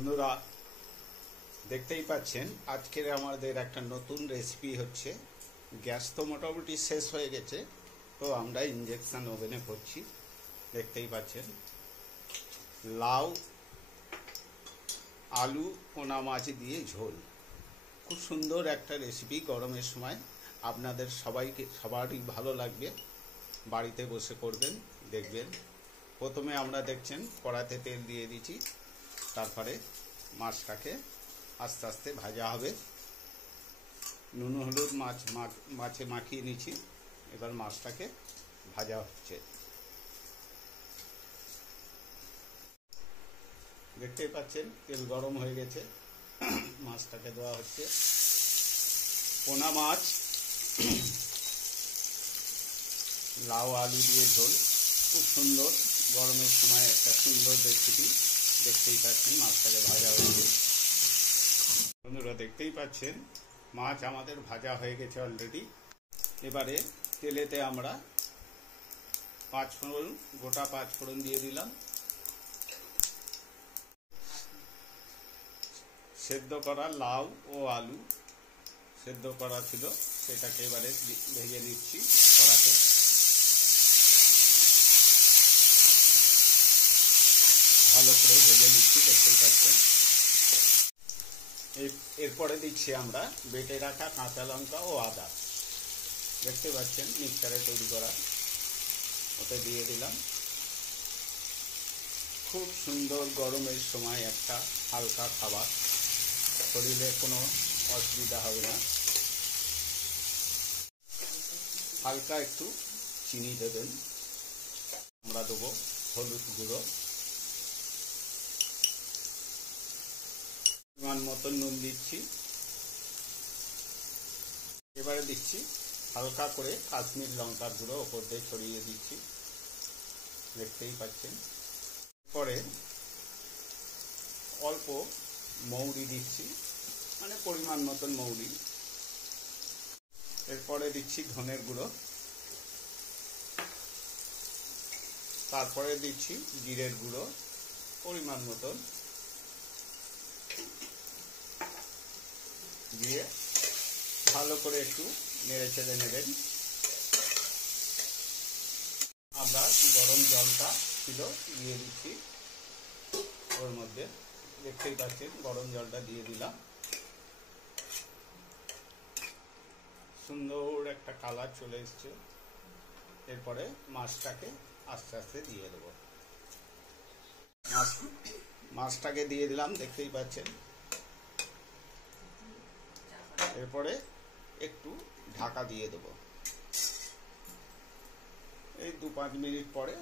বন্ধুরা দেখতেই পাচ্ছেন আজকের আমাদের একটা নতুন রেসিপি হচ্ছে। গ্যাস তো মোটামুটি শেষ হয়ে গেছে, তো আমরা ইঞ্জেকশন ওভেনে করছি। দেখতেই পাচ্ছেন লাউ আলু পোনা মাছ দিয়ে ঝোল, খুব সুন্দর একটা রেসিপি। গরমের সময় আপনাদের সবারই ভালো লাগবে, বাড়িতে বসে করবেন দেখবেন। প্রথমে আমরা দেখছেন কড়াতে তেল দিয়ে দিচ্ছি, তারপরে মাছটাকে আস্তে আস্তে ভাজা হবে। নুন হলুদ মাছে মাখিয়ে নিচ্ছি, এবার মাছটাকে ভাজা হচ্ছে। দেখতেই পাচ্ছেন তেল গরম হয়ে গেছে, মাছটাকে দেওয়া হচ্ছে। পোনা মাছ লাউ আলু দিয়ে ঝোল, খুব সুন্দর গরমের সময় একটা সুন্দর রেসিপি। দেখতেই পাচ্ছেন মাছটাকে ভাজা হয়েছে। বন্ধুরা দেখতেই পাচ্ছেন মাছ আমাদের ভাজা হয়ে গেছে অলরেডি। এবারে তেলেতে আমরা গোটা পাঁচ ফোড়ন দিয়ে দিলাম। সেদ্ধ করা লাউ ও আলু সেদ্ধ করা ছিল, সেটাকে এবারে ভেজে নিচ্ছি কড়াতে। ভালো করে ভেজে নিচ্ছি, দেখতেই পাচ্ছেন। এরপরে দিচ্ছি আমরা বেটে রাখা কাঁচা লঙ্কা ও আদা। দেখতে পাচ্ছেন মিক্সচারে তৈরি করা, ওতে দিয়ে দিলাম। খুব সুন্দর গরমের সময় একটা হালকা খাবার, শরীরে কোনো অসুবিধা হবে না। হালকা একটু চিনি দেবেন, আমরা দেবো হলুদ গুঁড়ো, পরিমাণ মতন নুন দিচ্ছি। এবারে দিচ্ছি হালকা করে কাশ্মীর লঙ্কার গুঁড়ো, ওপর দিয়ে ছড়িয়ে দিচ্ছি, দেখতেই পাচ্ছেন। পরে অল্প মৌরি দিচ্ছি, মানে পরিমাণ মতন মৌরি। এরপরে দিচ্ছি ধনের গুঁড়ো, তারপরে দিচ্ছি জিরের গুঁড়ো পরিমাণ মতন দিয়ে ভালো করে একটু নেড়ে চেড়ে নেবেন। আমরা গরম জলটা ছিল দিয়ে দিচ্ছি ওর মধ্যে, দেখতেই পাচ্ছেন গরম জলটা দিয়ে দিলাম। সুন্দর একটা কালার চলে এসছে। এরপরে মাছটাকে আস্তে আস্তে দিয়ে দেবো। মাছটাকে দিয়ে দিলাম, দেখতেই পাচ্ছেন। এরপরে একটু ঢাকা দিয়ে দেবো। এই 2-5 মিনিট পরে